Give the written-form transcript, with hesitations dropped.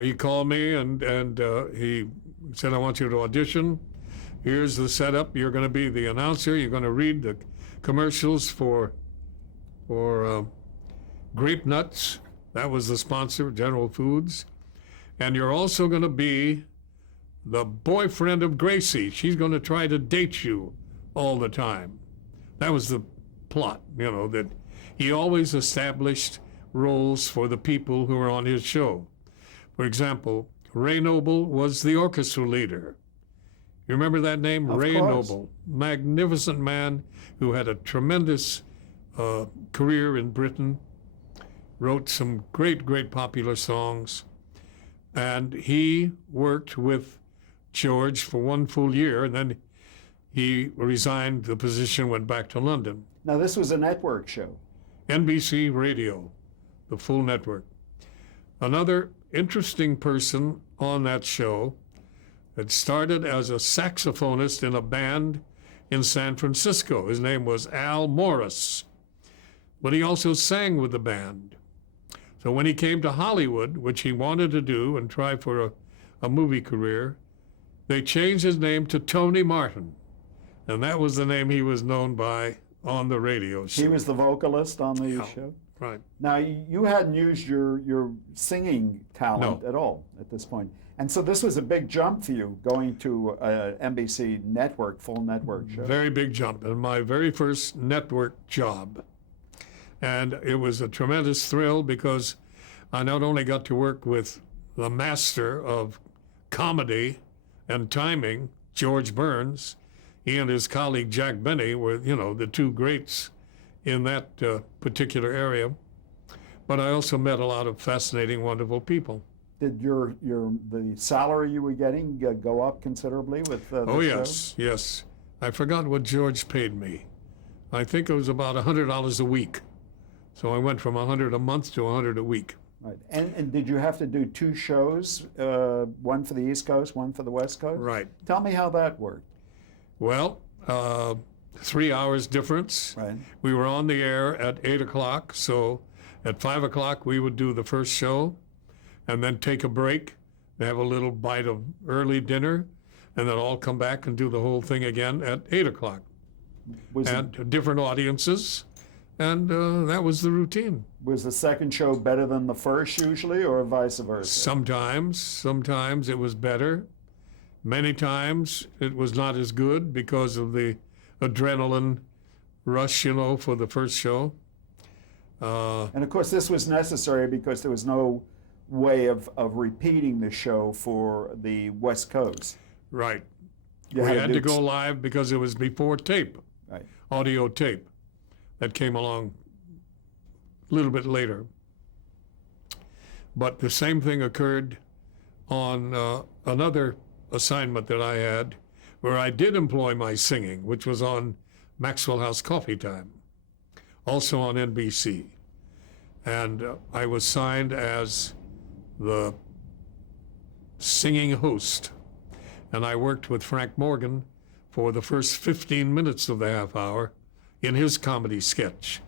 He called me and he said, "I want you to audition. Here's the setup. You're going to be the announcer. You're going to read the commercials for Grape Nuts. That was the sponsor, General Foods. And you're also going to be the boyfriend of Gracie. She's going to try to date you all the time." That was the plot, that he always established roles for the people who were on his show. For example, Ray Noble was the orchestra leader. You remember that name? Of Ray course. Noble. Magnificent man who had a tremendous career in Britain, wrote some great, great popular songs. And he worked with George for one full year, and then he resigned the position, went back to London. Now, this was a network show. NBC Radio, the full network. Another interesting person on that show had started as a saxophonist in a band in San Francisco. His name was Al Morris, but he also sang with the band. So when he came to Hollywood, which he wanted to do and try for a movie career, they changed his name to Tony Martin, and that was the name he was known by on the radio show. He was the vocalist on the show? Right. Now, you hadn't used your singing talent No. at all at this point. And so this was a big jump for you, going to a NBC network, full network show. Very big jump, and my very first network job. And it was a tremendous thrill because I not only got to work with the master of comedy and timing, George Burns. He and his colleague Jack Benny were, the two greats in that particular area. But I also met a lot of fascinating, wonderful people. Did the salary you were getting go up considerably with the Oh, show? yes. I forgot what George paid me. I think it was about $100 a week. So I went from $100 a month to $100 a week. Right. And did you have to do two shows, one for the East Coast, one for the West Coast? Right. Tell me how that worked. Well, 3 hours difference. Right. We were on the air at 8 o'clock, so at 5 o'clock we would do the first show and then take a break, have a little bite of early dinner, and then all come back and do the whole thing again at 8 o'clock. And different audiences, and that was the routine. Was the second show better than the first usually, or vice versa? Sometimes it was better. Many times it was not as good because of the adrenaline rush, for the first show. And of course, this was necessary because there was no way of repeating the show for the West Coast. Right. You We had had to go live because it was before tape, Right. audio tape. That came along a little bit later. But the same thing occurred on another assignment that I had where I did employ my singing, which was on Maxwell House Coffee Time, also on NBC. And I was signed as the singing host. And I worked with Frank Morgan for the first 15 minutes of the half hour in his comedy sketch.